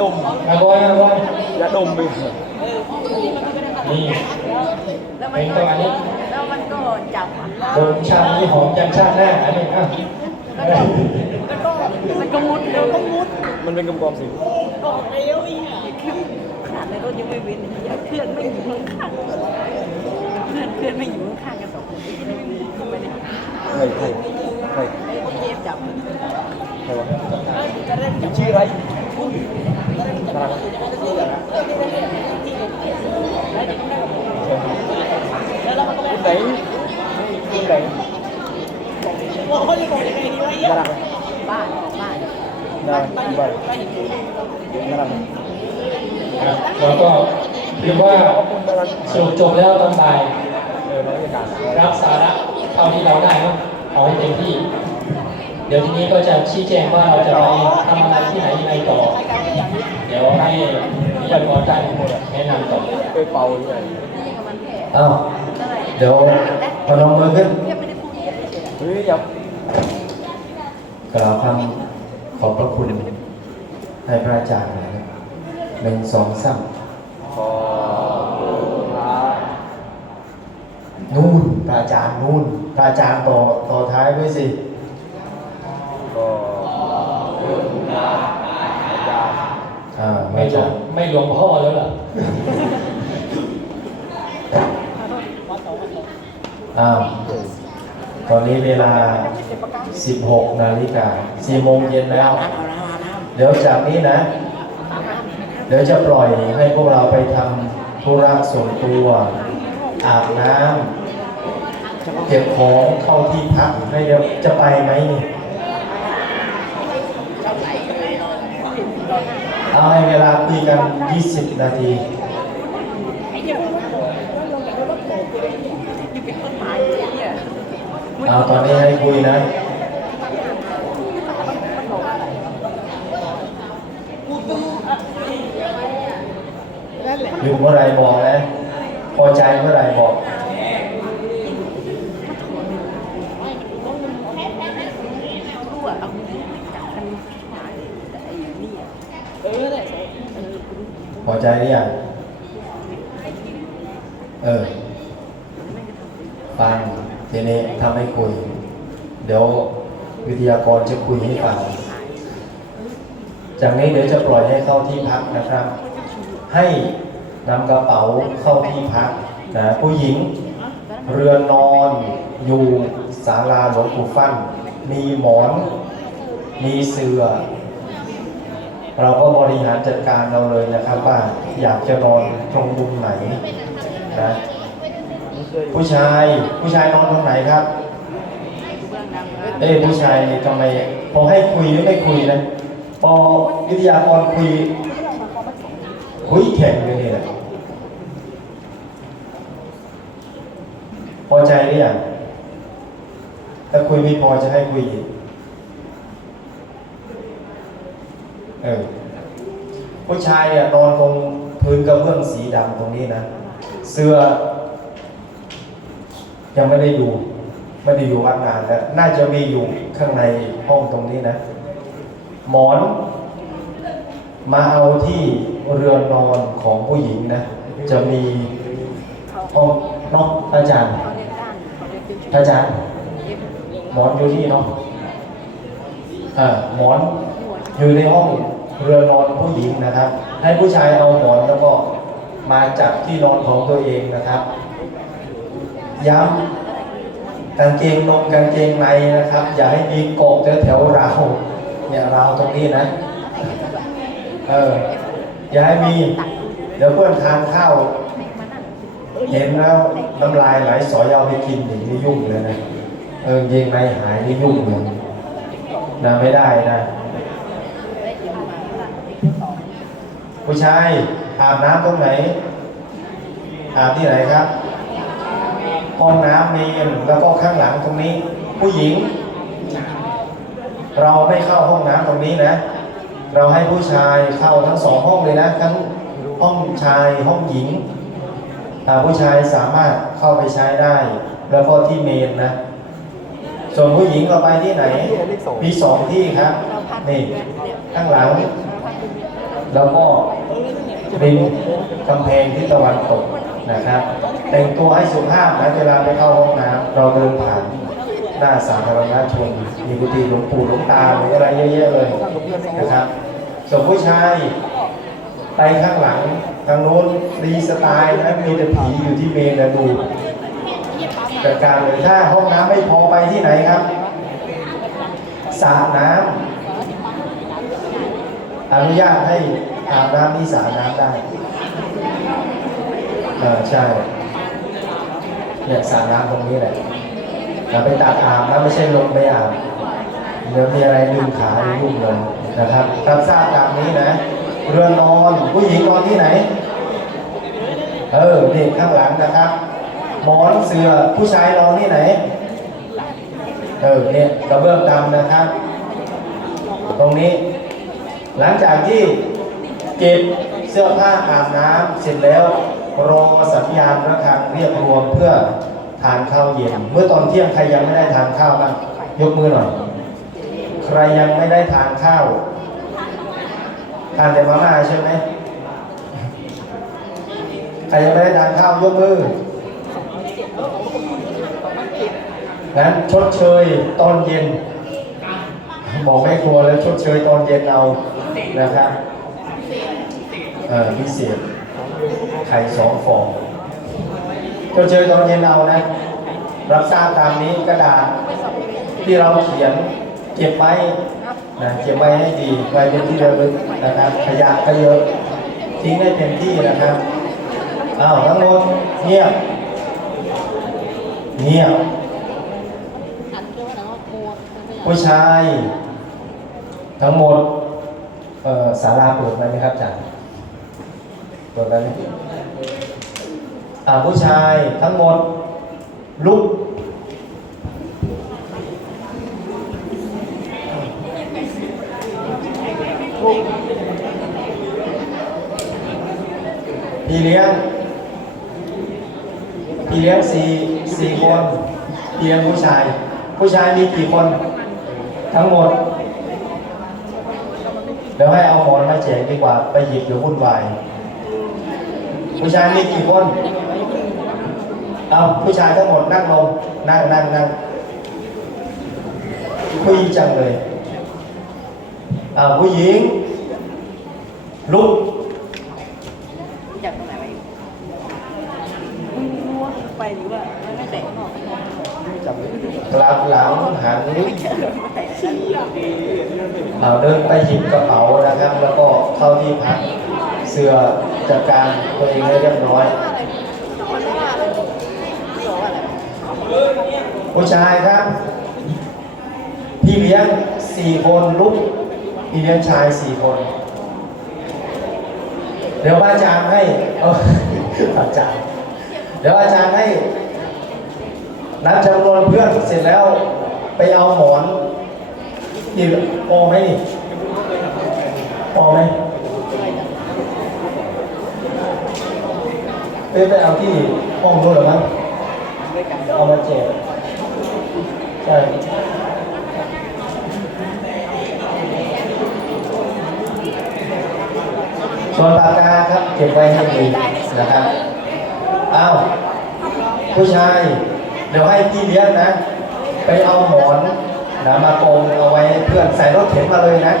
ดมอาบอยอาบอยยาดมไปนี่แล้วมัเป็นนก็ตัวอันนี้แล้วมันก็จับอาหารโดมชาตินี้หอมจังชาติหน้าอันนี้อะแล้วก็แล้วก็มันก็มุดแล้วก็มุด มันเป็นกำกอมสิก็เร็วอีกขนาดในรถยังไม่เว้นยังเพื่อนไม่อยู่ข้างๆเพื่อนเพื่อนไม่อยู่ข้างๆกันสองคนที่ไม่มีเข้าไปในใครใครใครไอ้เจฟจับใครวะจะเล่นจับชื่ออะไรน่ารักคุณ ไหนคุณไหนบอกเขาจะบอกยังไงดีวะน่ารักไหมบ้านบ้านน่ารักบ้านน่ารักไหมครับแล้วก็ถือว่าสรุปจบแล้วตอนบ่ายรับสาระเท่าที่เราได้ครับเอาให้เต็มที่ เดี๋ยวทีนี้ก็จะชี้แจงว่าเราจะไปทำอะไรที่ไหนยังไงต่อ เดี๋ยวให้วิทยากรได้แนะนำต่อไปเป่าด้วยอ้าว เท่าไหร่เดี๋ยวพนมมือขึ้นเทียบไม่ได้พูดเยอะเฉยเฮ้ยอย่ากล่าวคำขอบพระคุณให้พระอาจารย์หน่อยครับหนึ่งสองสามขอพระนู่นพระอาจารย์นู่นพระอาจารย์ต่อต่อท้ายด้วยสิก็อาจารย์อ่าไม่หลวงไม่หลวงพ่อแล้วล่ะ อ้าวตอนนี้เวลา 16 นาฬิกา4โมงเย็นแล้ว เดี๋ยวจากนี้นะ เดี๋ยวจะปล่อยให้พวกเราไปทำธุระส่วนตัว อาบน้ำเก็บของเข้าที่พักให้เดี๋ยวจะไปไหมนี่เอาให้เวลาคุยกัน 20 นาที หายเนี่ย เอาตอนนี้ให้คุยนะอยู่เมื่อไรบอกนะพอใจเมื่อไรบอกพอใจหรือยังเออฟัง ทีนี้ทำให้คุย เดี๋ยววิทยากรจะคุยให้ฟัง จากนี้เดี๋ยวจะปล่อยให้เข้าที่พักนะครับ ให้นำกระเป๋าเข้าที่พักนะผู้หญิงเรือนนอนอยู่ศาลาหลวงปู่ฟั่น มีหมอน มีเสือ เราก็บริหารจัดการเราเลยนะครับว่าอยากจะนอนตรงมุมไหนนะ ผู้ชาย ผู้ชายนอนตรงไหนครับ เอ้ยผู้ชายนี่ทำไมพอให้คุยหรือไม่คุยนะพอวิทยากรคุย คุยแข่งเลยนี่แหละพอใจหรือยังถ้าคุยไม่พอจะให้คุยอีกเออผู้ชายเนี่ยนอนตรงพื้นกระเบื้องสีดำตรงนี้นะ เสื้อ ยังไม่ได้อยู่ไม่ได้อยู่วัดนานแล้ว น่าจะมีอยู่ข้างในห้องตรงนี้นะ หมอนมาเอาที่เรือนนอนของผู้หญิงนะ จะมีห้องเนาะอาจารย์เขาเรียกด้านเขาเรียกเป็นชุดอาจารย์เย็บหมอนอยู่นี่เนาะอ่าหมอนอยู่ในห้องเรือนนอนผู้หญิงนะครับ ให้ผู้ชายเอาหมอนแล้วก็มาจับที่นอนของตัวเองนะครับ ย้ำกางเกงนมกางเกงในนะครับ อย่าให้มีกาะแถวแถวๆราวเนี่ยราวตรงนี้นะ เออ อย่าให้มี เดี๋ยวเพื่อนทานข้าวเห็นแล้วน้ำลายไหลสอยเอาไปกินอย่างนี้ยุ่งเลยนะเออเกงในหายนี่ยุ่งเลยนะไม่ได้นะผู้ชายอาบน้ำตรงไหนอาบที่ไหนครับ ห้องน้ำเมนแล้วก็ข้างหลังตรงนี้ ผู้หญิง เราไม่เข้าห้องน้ำตรงนี้นะ เราให้ผู้ชายเข้าทั้งสองห้องเลยนะทั้งห้องชายห้องหญิงอ่าผู้ชายสามารถเข้าไปใช้ได้ แล้วก็ที่เมนนะส่วนผู้หญิงเราไปที่ไหน มีสองที่ครับนี่ข้างหลัง แล้วก็ริมกำแพงที่ตะวันตก นะครับ แต่งตัวให้สุภาพนะเวลาไปเข้าห้องน้ำเราเดินผ่านหน้าสาธารณชนมีกุฏิหลวงปู่หลวงตาหรืออะไรเยอะๆเลยนะครับ ส่วนผู้ชายไปข้างหลังทางโน้นรีสไตล์นะมีแต่ผีอยู่ที่เมนนะดูจัดการเลยถ้าห้องน้ำไม่พอไปที่ไหนครับสระน้ำอนุญาตให้อาบน้ำที่สระน้ำได้ เออใช่เนี่ยสระน้ำตรงนี้แหละอย่าไปตักอาบนะไม่ใช่ลงไปอาบเดี๋ยวมีอะไรดึงขายุ่งเลยนะครับรับทราบตามนี้นะเรือนนอนผู้หญิงนอนที่ไหน เออเนี่ข้างหลังนะครับหมอนเสือผู้ชายนอนที่ไหน เออเนี่ยกระเบื้องดำนะครับ ตรงนี้ หลังจากที่เก็บเสื้อผ้าอาบน้ำเสร็จแล้ว รอสัญญาณระฆังเรียกรวมเพื่อทานข้าวเย็น เมื่อตอนเที่ยงใครยังไม่ได้ทานข้าวบ้างยกมือหน่อย ใครยังไม่ได้ทานข้าว ทานแต่มาม่าใช่ไหมใครยังไม่ได้ทานข้าวยกมือนั้นชดเชยตอนเย็นบอกไม่ครัวแล้วชดเชยตอนเย็นเอานะครับเออพิเศษ ไข่สองฟองชดเชยตอนเย็นเอานะ รับทราบตามนี้กระดาษที่เราเขียนเก็บไว้นะเก็บไว้ให้ดีไว้เป็นที่ระลึกนะครับ ขยะก็เยอะทิ้งได้เต็มที่นะครับอ้าวทั้งหมดเงียบเงียบผู้ชาย ทั้งหมดเอ่อศาลาเปิดไหมครับอาจารย์ เปิดแล้วไหมอ่าผู้ชายทั้งหมด ลุกพี่เลี้ยงพี่เลี้ยงสี่สี่คนพี่เลี้ยงผู้ชาย ผู้ชายมีกี่คน ทั้งหมด เดี๋ยวให้เอาหมอนมาแจกดีกว่าไปหยิบเดี๋ยววุ่นวาย ผู้ชายมีกี่คน เอาผู้ชายทั้งหมดนั่งลงนั่งนั่งนั่งคุยจังเลยเอาผู้หญิง ลุกจากตรงไหนไปอยู่มึงรู้ว่าไปหรือว่ามันไม่แตกหรอกกลับหลังหันไม่แตกแล้วเอาเดินไปหยิบกระเป๋านะครับ แล้วก็เข้าที่พักเสื้อ จัดการตัวเองให้เรียบร้อย ผู้ชายครับ พี่เลี้ยงสี่คนลุกพี่เลี้ยงชายสี่คน เดี๋ยวอาจารย์ให้เอาจารย์เดี๋ยวอาจารย์ให้ นับจำนวนเพื่อนเสร็จแล้วไปเอาหมอนนี่พอไหมนี่พอไหม ไปไปเอาที่ห้องนู้นหรือมั้งเอามาแจกใช่ส่วนปากกาครับเก็บไว้ให้ดีนะครับอ้าวผู้ชาย เดี๋ยวให้พี่เลี้ยงนะ ไปเอาหมอนนะมากองเอาไว้เพื่อนใส่รถเข็นมาเลยนะ